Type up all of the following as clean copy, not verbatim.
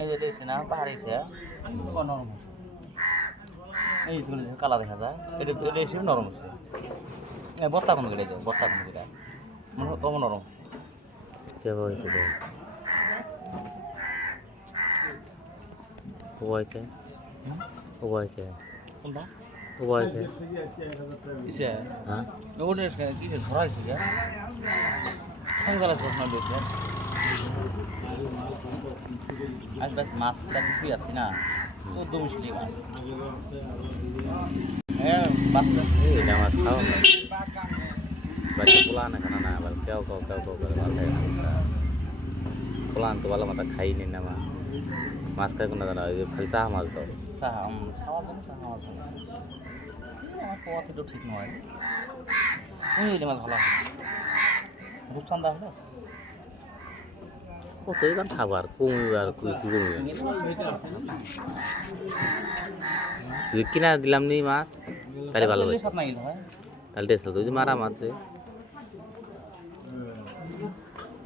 এই যে দেশে না পাহাড়ি সে নরম এই স্কুলে কালা দেখা যায় এটা এসে নরম আছে বত্তা কোনো কেটে দেয় বত্তা কোনো কেটে কম নরম কেমন হয়েছিল উভয়কে উভয়কে কোনটা উভয়কে ইসে হ্যাঁ ওটা কি ধরা হয়েছে যা সকালে প্রশ্ন দিয়েছে আজ বাস মাছটা কিছুই আছে না 14 মিশিলি মাছ হ্যাঁ বাচ্চা এটা মাছ খাওয়া না বাচ্চা পোলান এখানে না আবার কেউ করে ভালো লাগে না পোলান তো ভালো মতো খাই নি না মাছ খাই কোনো জানা খালি চাহা মাছ দাও খাওয়ার জন্য চা খাওয়ার জন্য আমার খাওয়া তো ঠিক নয় এই মাছ ভালো রূপচান্দা হলে আছে কতই গান খাবার কমবে আর কমবে যদি কিনা দিলাম নি মাছ তাহলে ভালো লাগে তাহলে টেস্ট হতো যদি মারা মাছ যে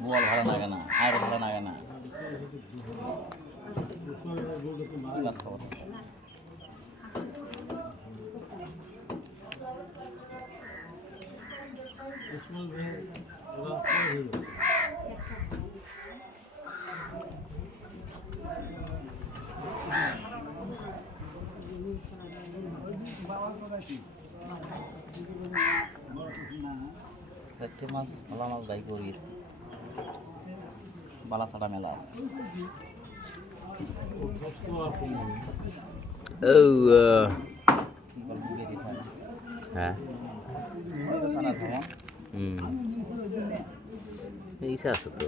বোয়াল ভালো লাগে না আর ভালো লাগে না চারটে মাছ ভালো মাছ বাই করি বালা ছাড়া মেলা আছে হ্যাঁ ইসা আছে তো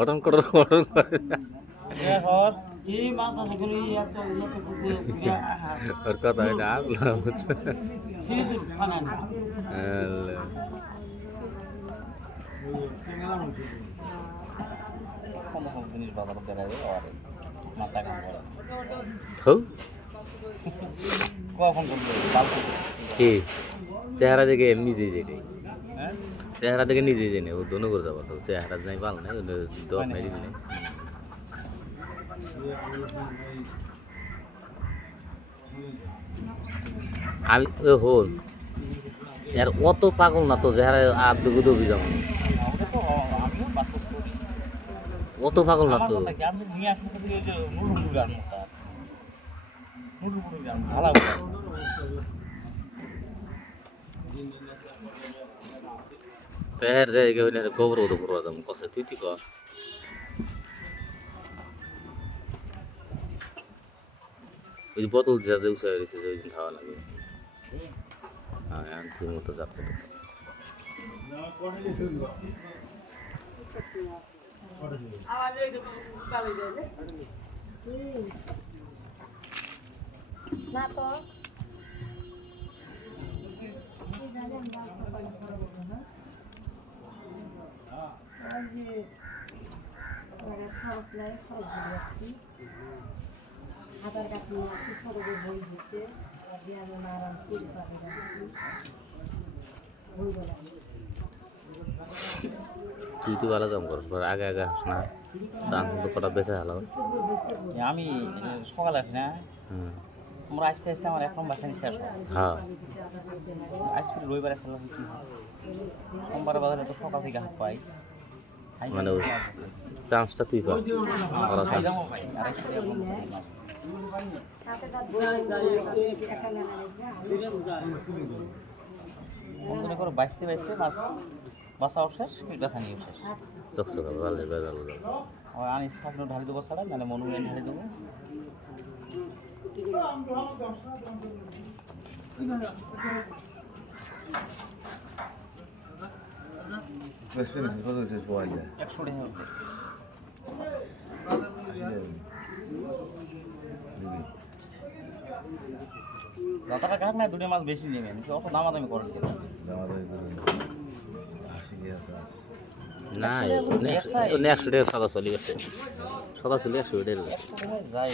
অটন করে ওর কথা এটা জিনিস বাজার বেড়ায় মাথা কাম করে কখন কি চেহারা দেখে নিজেই জেনে চেহারা দেখে নিজেই জেনে ও দোনো করে যাবো চেহারা যাই ভালো নাই দর নাই দিলে আমি হল এর অত পাগল না তো চেহারা আর দুগু দবি যেমন অত পাগল না তো ভালো পেহের জায়গা হইলে গোবর ওদের করবা যাবো কষে তুই তুই কর ওই যে বোতল যা যে উৎসাহ রয়েছে যে ওই দিন খাওয়া লাগবে হ্যাঁ তুই মতো যাবো না তো আধার কার্ড নিয়ে আসছি ছোট বই দিচ্ছে তুই তো ভালো কাম কর আগে আগে হাস না দাম কিন্তু কটা বেঁচে হলো আমি সকালে আসি না আমরা আসতে আসতে আমার 1 নম্বর শেষ হয় হ্যাঁ আজকে রবিবার আসলাম কি সোমবার বাজারে তো সকাল থেকে হাত পাই মানে চান্সটা তুই পা ওরা চান্স মনে করো বাইশতে মাছ বাসা শেষ বেচা নিয়ে শেষ চকচক ভালো বেজাল আনি শাকনো ঢালি দেবো ছাড়া মানে মনুমেন্ট ঢালি দেবো দাতাটা কাক না দুটো মাছ বেশি নেবেন অত দামাদামি করেন কেন না 100 টাকা সাদা চলি গেছে সাদা চলি 100 টাকা যাই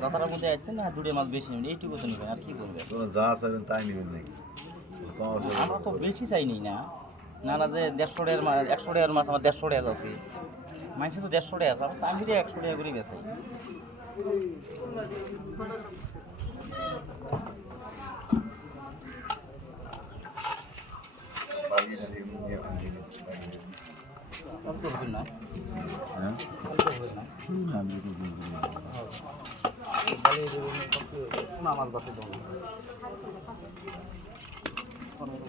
যতটার মধ্যে যাচ্ছে না 2 মাছ বেশি নেবেন, এইটুকু তো নেবেন, আর কি করবে? তোরা যা চাইবেন তাই নেবেন নাকি? আমরা তো বেশি চাইনি না, না না যে 150 টাকার মাছ, 100 টাকার মাছ আমার 150 টাকা আছে, মাংস তো 150 টাকা আছে, আমার চাকরি 100 টাকা করে গেছে। অল্প হবে না, হ্যাঁ অল্প হবে না, বালিয়ে দেবেন, না মাছ গাছে দেবো না,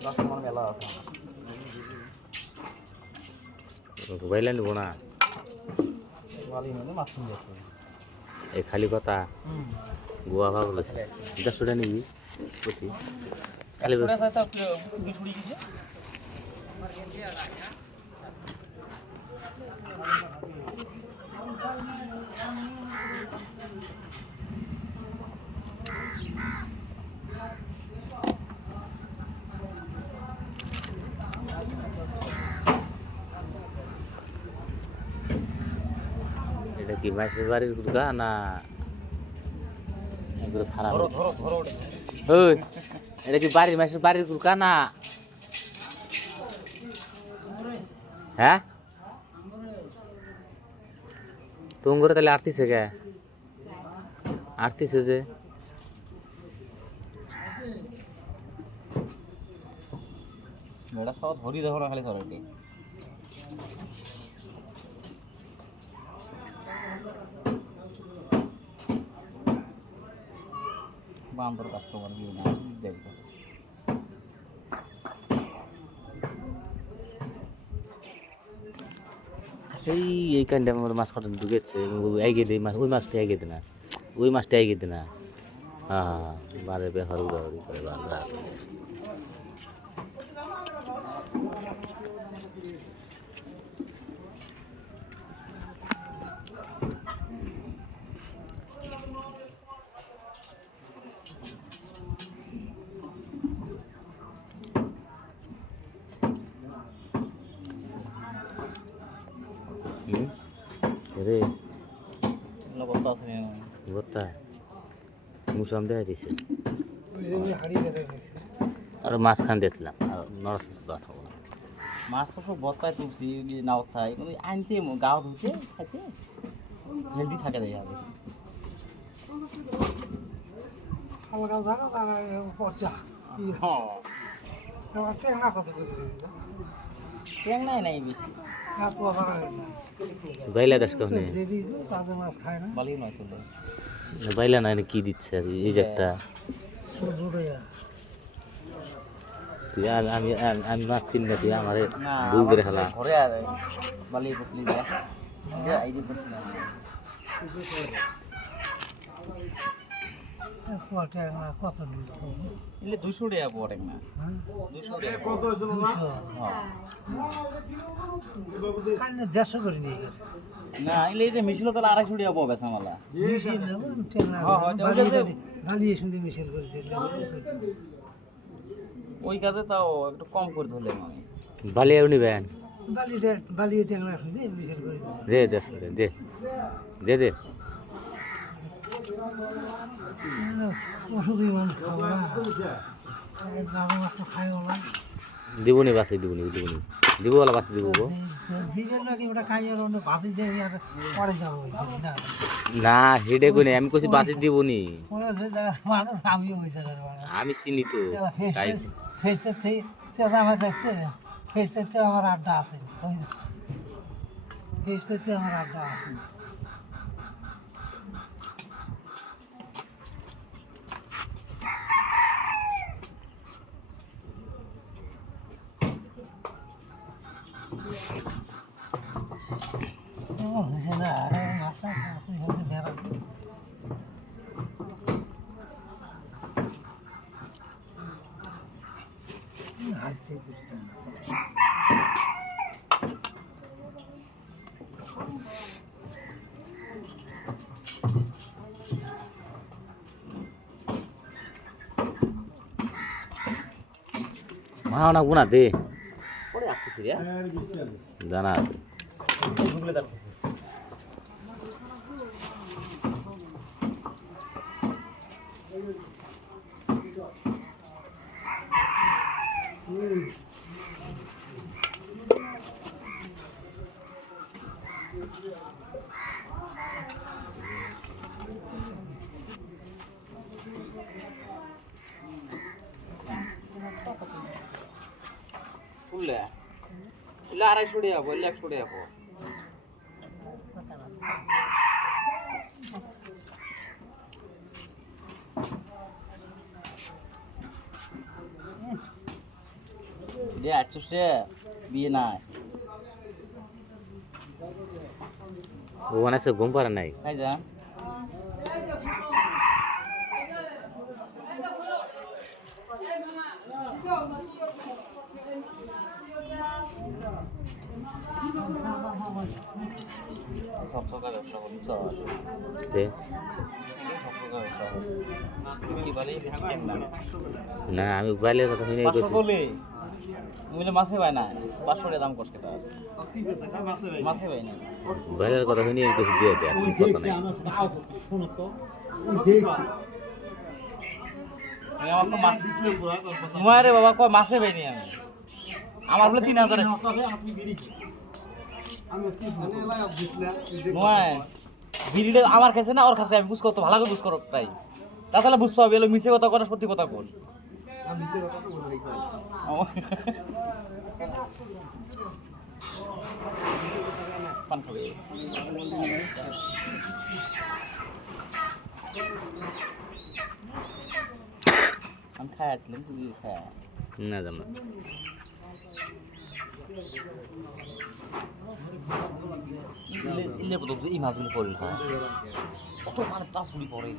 গাছ আমার মেলা আছে। বাইলে নিব না, বালি মানে মাছ কিনে যাচ্ছে। এই খালি কথা গোয়া ভাব বলেছে 150 টাকা নিবি প্রতি খালি 100 টাকা চাইতে আপনি 20 টাকা দিছে। এটা কি মাসের বাড়ির গুড়া না এগুলো খারাপ? ধরো ধরো ধরো, ওই এটা কি বাড়ির মাসের বাড়ির গুড়া না? হ্যাঁ তুমি করে তাহলে আটতিছে কে? আটতিছে যে এটা সব ধরি দেখো না খালি সরাইটি। বান্দর কাস্টমার গিয়ে না দেখবো। এই কাণ্ডে আমার মাছ কাটা ঢুকেছে, এগিয়ে দিই মাছ, ওই মাছটা এগিয়ে দে না, ওই মাছটা এগিয়ে দে না। হ্যাঁ বারে বেহার উড়াউড়ি করে বান্দরা। রে বলতে আছে ভর্তা মুসাম দেয় দিছে আর মাছ খান দেখলাম আর নরসে শুধু আঠাবো না। মাছ তো সব বস্তায় তুলছি নাও খাই, কিন্তু আনতে গাও ধুতে খাইতে হেলদি থাকে দেয় হবে। হালকা জায়গা তারা পচা টেঙ্গা কত করে ট্যাং নাই নাই বেশি, এত বাড়া বাইলা দেশ কখনে যদি তাদের মাছ খায় না বালি নয় চলে। বাইলা না কি দিচ্ছে আর এই যে একটা তুই আমি আমি মাছ চিনি না, তুই আমার না ভুল করে খেলা। ঘরে আর বালি বসলি যা আইডি করছি না। টেঙ্গা কত নিল এলে 200 টাকা পড়ে না, 200 টাকা হ্যাঁ। কান্নে 150 করে নিয়ে গেছে না এলে এই যে মিছিল তাহলে 250 টাকা পাবে বেসামালা। মিশিয়ে নেব টেঙ্গা বানিয়ে শুনতে মিশিয়ে করে দিলে ওই কাজে তাও একটু কম করে ধরলাম আমি। বালিয়াও নিবেন? বালিয়ে টেঙ্গা শুনতে মিশিয়ে করে দে দে দে দে দে অসুখী মানুষ খাবো না, গাঁদা মাছ তো খাইও না, দিবনি বাসে দিবনি দিবনি দিব ওলা বাসে দিব গো দিবেন নাকি ওটা খাইয়ার অন্য ভাতে যাই আর পরে যাবো না না হেডে কই আমি কইছি বাসে দিবনি, ওই জায়গার মানুষ, আমিও ওই জায়গার মানুষ। আমি চিনি তো তাই ফেসতে থেকে আমার দেখছে, ফেসতে আমার আড্ডা আছে, ফেসতে আমার আড্ডা আছে। এমন হয়েছে না মাথা বেড়াতে হাঁটতে মা না গুনা দে পরে আসতেছি রে জানা আছে গুগলে দেখতেছি। ফুললে ফুললে 250 টাকা বললে 100 টাকা পো কথা আছে যে আছো সে বিয়ে নাই ওখানে সে ঘুম পারে নাই খাই যা সব সকাল ব্যবসা করুন চল তে সব সকাল ব্যবসা করুন কি বলে না আমি মোবাইলের কথা শুনে 500 বলে মিলে মাছে পায় না 500 টাকা দাম করছে তার মাছে পায় না মোবাইলের কথা শুনে কিছু দিয়ে দেয় আর কথা নাই আমি আমার তো মাছ তোমারে বাবা কয় মাছে পাইনি আমি আমার বলে 3000 নয় বিড়িটা আমার কাছে না ওর কাছে আমি বুঝ করতে ভালো করে বুঝ করো তাই তাহলে বুঝতে হবে এলো মিছে কথা করে সত্যি কথা কোন পান খাবে আমি খাই আসছিলাম তুই খাই না জানো ইলে বলতো এই মাছগুলো পড়ল হ্যাঁ কত মানে তা ফুলি পড়ে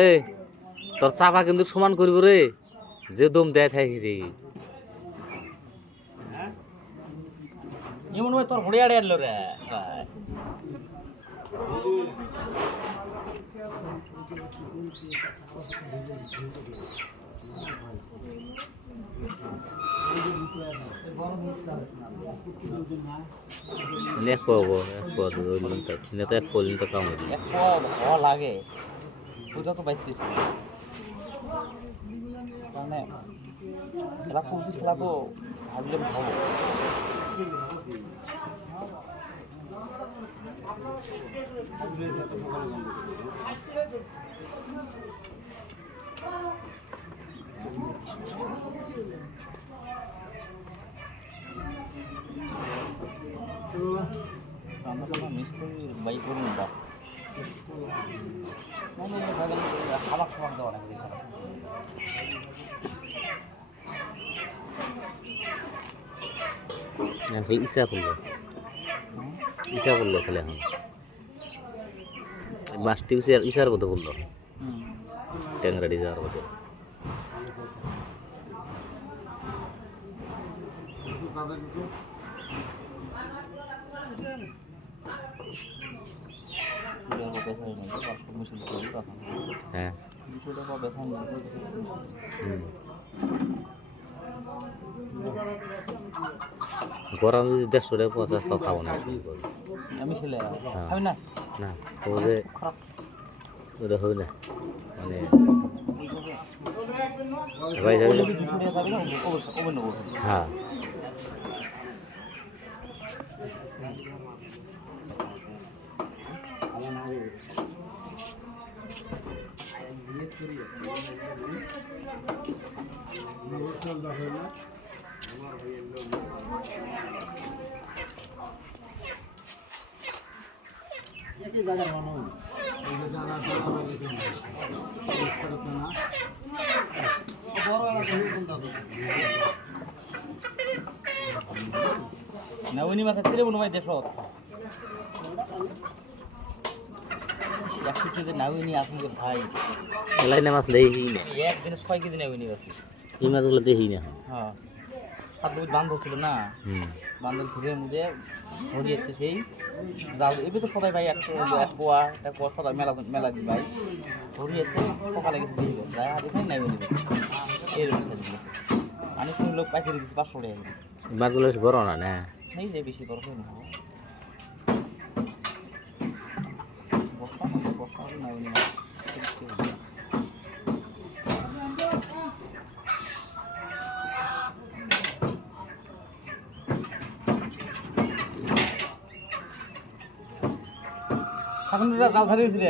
এই তোর চাপা কিন্তু সমান করব রে যে দম দেয় থাকি রে এমন হয় তোর ঘুরে আড়ে আনলো রে এক পাবো তো এক করলেন তো কাম হইল এক লাগে ওইটা তো 22 পিস মানে খেলা খুঁজছি খেলা তো ভাবলে ভাবো আমরা যখন মিস করি বাইক করুন বা খাবার খাবার দেওয়া নাকি ইচ্ছা করলো খালি এখন মাছটি ইচ্ছার কথা বললো ট্যাংরাটি যাওয়ার কথা হ্যাঁ গরম যদি 150 টাকা 50 টাকা খাবো না আমি ছেলে খাবি না না ও যে ওটা হবে না মানে ভাই যাবে 200 টাকা খাবি না ওভেন নেবো হ্যাঁ নাউনি মাছ ছেড়ে বনুমাই দেশ একশো কেজি নাউনি আসুন যে ভাই লাইনে মাছ দেখি না একদিনে 6 কেজি নাউনি আছে এই মাছগুলো দেখি না হ্যাঁ সাত বান্ধ ছিল না বান্ধব ঘুরে মুড়ে ধরিয়েছে সেই জাল এবার তো সবাই ভাই এক পোয়া সবাই মেলা মেলা দিই ভাই ধরিয়েছে সকালে গেছে দিয়ে যায় দেখেন নাই বলি এরকম সাইজগুলো আমি কোন লোক পাইকারি দিচ্ছি 500 টাকা মাছগুলো বেশ বড় না না এই যে বেশি বড় হয়ে না বসা বসা না উনি এখন জাল ধরিয়েছিল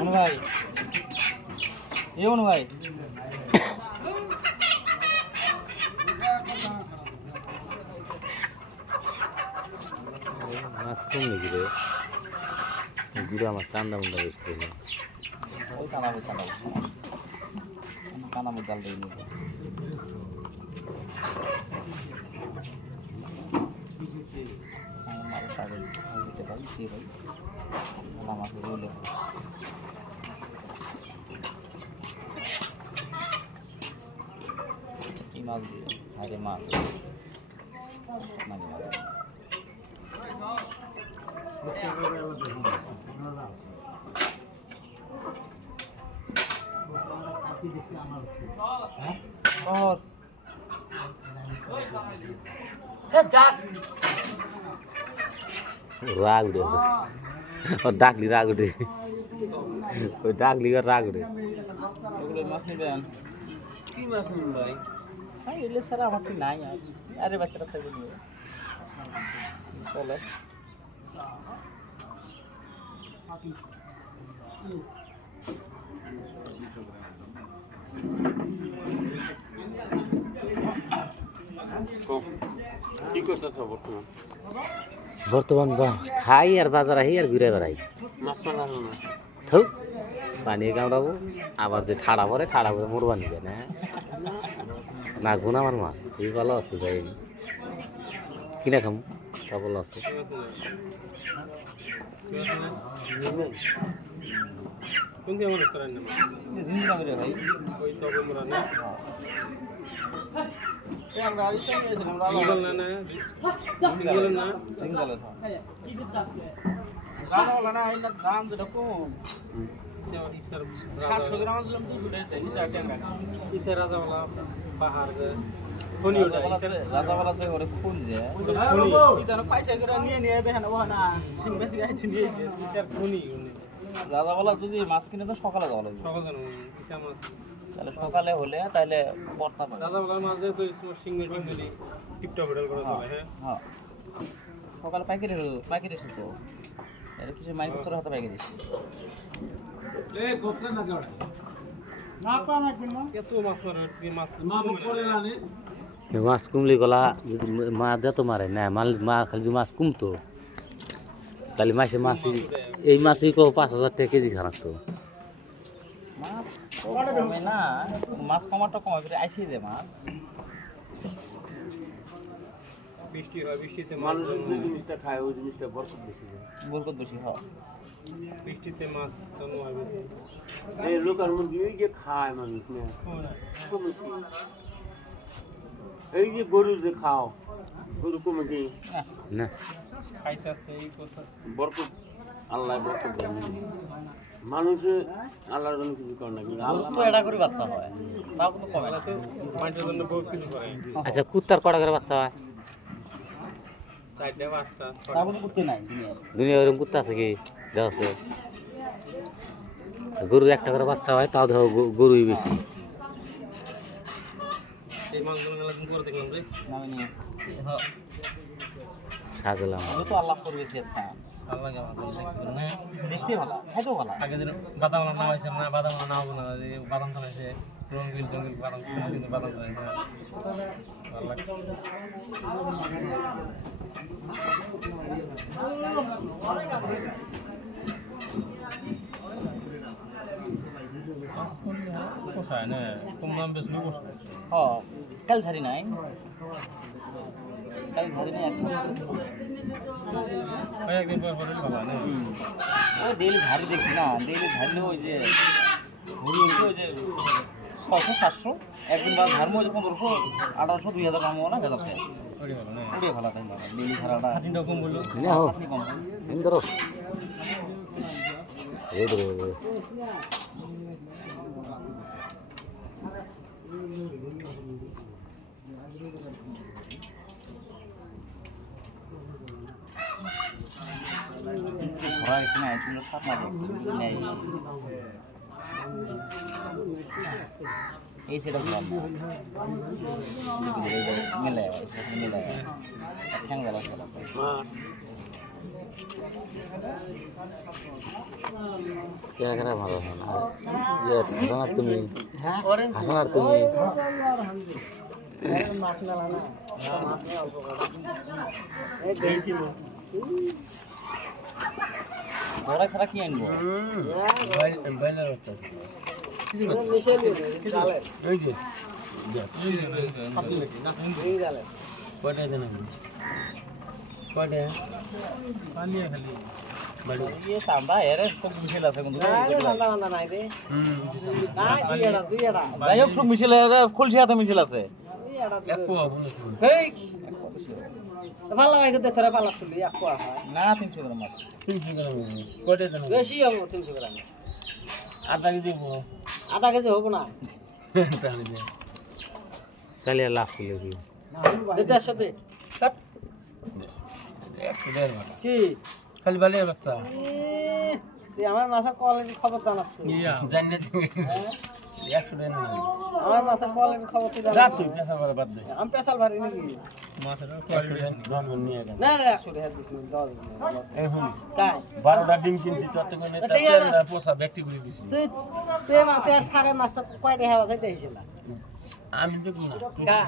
অনু ভাই অনু ভাই মাছ কম নাকি রে গুড়া আমার চান্দা মুন্ডা বেশি দিই ওই কানামে জাল দিয়ে নিবে মারে সাড়ে দিতে পারি সে ভাই আমাকে বলে কি মাছ দিয়ে হাইরে মাছ মাঝে মাঝে রাগ উঠে আছে ও ডাকলি রাগ উঠে ওই ডাকলি আর রাগ উঠে ওগুলো মাছ নেবেন কি মাছ নেবেন ভাই হ্যাঁ এলে স্যার আমার ঠিক নাই আর আরে বাচ্চারা থাকবে নিয়ে চলো বর্তমান খাই আর বাজার আহি আর ঘুরে বেড়াই থৌ পানি কামড়াবো আবার যে ঠাড়া পরে মরবা নিবে না না গুণ আমার মাছ এই ভালো আছে ভাই কিনা খাম তা ভালো আছে জিন্দা করে ভাই ওই তো আমরা না আমরা আইসা নিয়েছিলাম রালা না জিঙ্গল না রালা না এই দাম যেটা কম 700 গ্রাম দিলাম 200 টাকা ইসার টাকা ইসার রাজাওয়ালা পাহাড় খনি ওটা রাজাওয়ালাতে ওরে খুন যে খনি ইদান পয়সা করে নিয়ে বেহান ও না সিং বেশি গাইছি নিয়ে ইসার খনি রাজাওয়ালা যদি মাছ কিনে তো সকালে যাওয়া লাগবে সকালে ইসা মাছ তাহলে সকালে হলে তাহলে পড়তা পাবে রাজাওয়ালা মাছ তো সিঙ্গেল টিঙ্গেলি টিপটপ হোটেল করে চলে হ্যাঁ সকালে পাইকারি এসে তো এর কিছু মাইল তোর হাতে পাইকারি এসে মাছ কুমলি গলা যদি মাছ যত মারে না মা খালি যে মাছ কমতো তাহলে মাসে মাছ এই মাছই কো 5,000 টাকা কেজি খারাপ তো মাছ কমে না মাছ কমাটা কমে করে আইসি যে মাছ বৃষ্টিতে মাছ জিনিসটা খায় ওই জিনিসটা বরকত বেশি হয় বৃষ্টিতে মাছ কম হয় বেশি এই লোকাল মুরগি যে খায় মানুষ না এই যে গরু যে খাও গরু কমে কি না খাইতেছে এই কথা বরকত আল্লাহ বরকত দেন মানুষ আল্লাহর জন্য কিছু করে না কিন্তু আল্লাহ তো এটা করে বাচ্চা হয় তাও কোনো কমে না মাটির জন্য বহুত কিছু করে আচ্ছা কুত্তার কটা করে বাচ্চা হয় 4টা 5টা তাও কোনো কুত্তে নাই দুনিয়া এরকম কুত্তা আছে কি দেওয়া আছে গরুর একটা করে বাচ্চা হয় তাও ধরো গরুই বেশি এই মাছগুলো মেলাদিন করে দেখলাম রে নামে নিয়ে হ্যাঁ সাজলাম তো আল্লাহ করবে সেটা আল্লাহ দেখতে ভালো খাইতেও ভালো আগে দিন বাদাম না হয়েছে না বাদাম না হবে না বাদাম তো হয়েছে রঙিল বাদাম কিন্তু বাদাম তো হয়েছে পোষায় না কম দাম বেশি পোষায় কাল ছাড়ি নাই কাল ছাড়ি নাই একদিন পর পর ভালো না ওই ডেইলি ঝাড়ি দেখছি না ডেইলি ঝাড়লে ওই যে ঘুরি ওই যে 600-700 একদিন বাদ ঝাড়মো ওই যে 1500-1800 2000 গ্রাম না ভেজা আছে ওটাই ভালো তাই ভালো ডেইলি ঝাড়াটা খাটিনটা কম বললো খাটিনি কম ধরো ধরা গেছে না এগুলো সাপ মারি নেই এই সেটা বললাম মিলে মিলে ঠ্যাং গেল কেনা কেনা ভালো হয় না ইয়ে হাসানার তুমি হাসানার তুমি মাছ মেলা না মাছ মেলা অল্প ধরা ছাড়া কি আনবো সাম্বা এর খুব মিছিল আছে কিন্তু যাই হোক খুব মিছিল খুলছি হাতে মিছিল আছে ভালো লাগে তোরা পালা তুলি না 300 গ্রাম মাছ বেশি হবো 300 গ্রাম আধা কেজি হবো না চালিয়ে লাভ কিলো কি দেড় সাথে কি খালি বালিয়া বাচ্চা তুই আমার মাছের কোয়ালিটি খবর জানাস তুই জানিয়ে দিবি 100 টাকা আমার মাছের কোয়ালিটি খবর তুই যা জানাস তুই পেশা বাড়া বাদ দে আমি পেশাল ভারি নাকি মাছের কোয়ালিটি ধন নিয়ে গেল না না 100 টাকা দিস নি দাও এখন কাই 12টা ডিম কিনছি তাতে মানে ঠিক আছে। তার পোষা ব্যক্তি করে দিছি তুই তুই মাছের থারে মাছটা কয়টা হেবা যাইতে হইছিল আমি দেখব না কা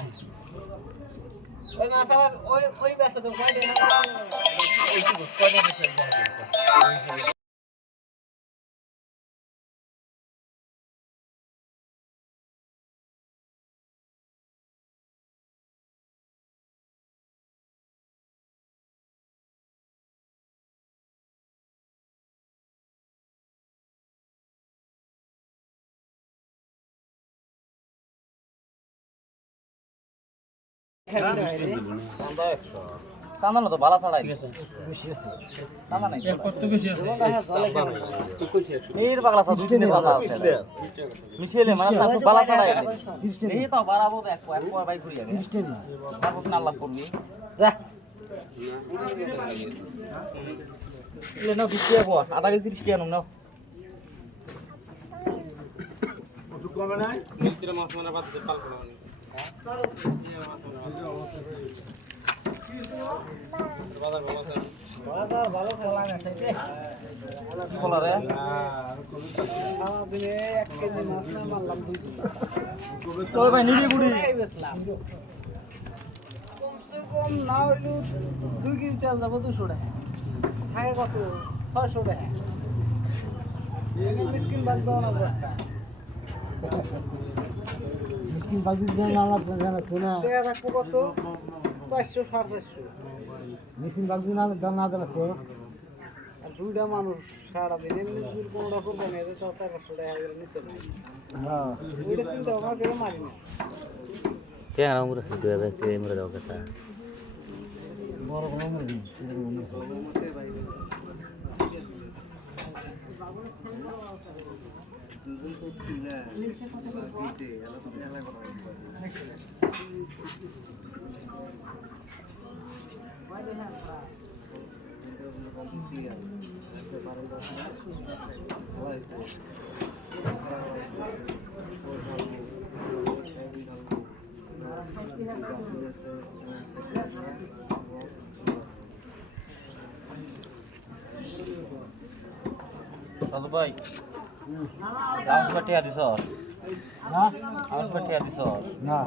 ওই মাছ আবার ওই বেচা তো কয়টা সামনে তো ভালো ছাড়াই ঠিক আছে সামনে নাই কত বেশি আছে নীর পাগলা সব দুই সাদা আছে মিশেলে মানে সব ভালো ছাড়াই এই তো বাড়াবো এক বাই ঘুরি আগে তারপর না আল্লাহ করবি যা ले ना बिस्ती है वो आधा केजी 30 টাকা নাও বাজার ভালো খেলা না সাইতে কি বলা রে সারা দিনে 1 কেজি মাছ না মারলাম 2 কেজি তো ভাই নিবি গুড়ি বেচলাম কমসে কম না হইলো 2 কেজি তেল যাব 200 টাকা থাকে কত 600 টাকা মিসকিন বাগ দাও না বড়টা মিসকিন বাগদি দেন না জানা তো না টাকা থাকবো কত 400 450 মিসকিন বাগদি না দাম না দেন তো আর দুইটা মানুষ সারা দিন এমনি দূর কোনটা করবে না এটা 400 টাকা করে নিচে নাই হ্যাঁ ওইটা চিন্তা ভাবনা করে মারি না কেন আমরা দুই ব্যক্তি আমরা দাও কথা বড় বড় মরে সেটা মনে দাদু ভাই গাউন পাঠিয়ে দিছ না গাউন পাঠিয়ে দিছ না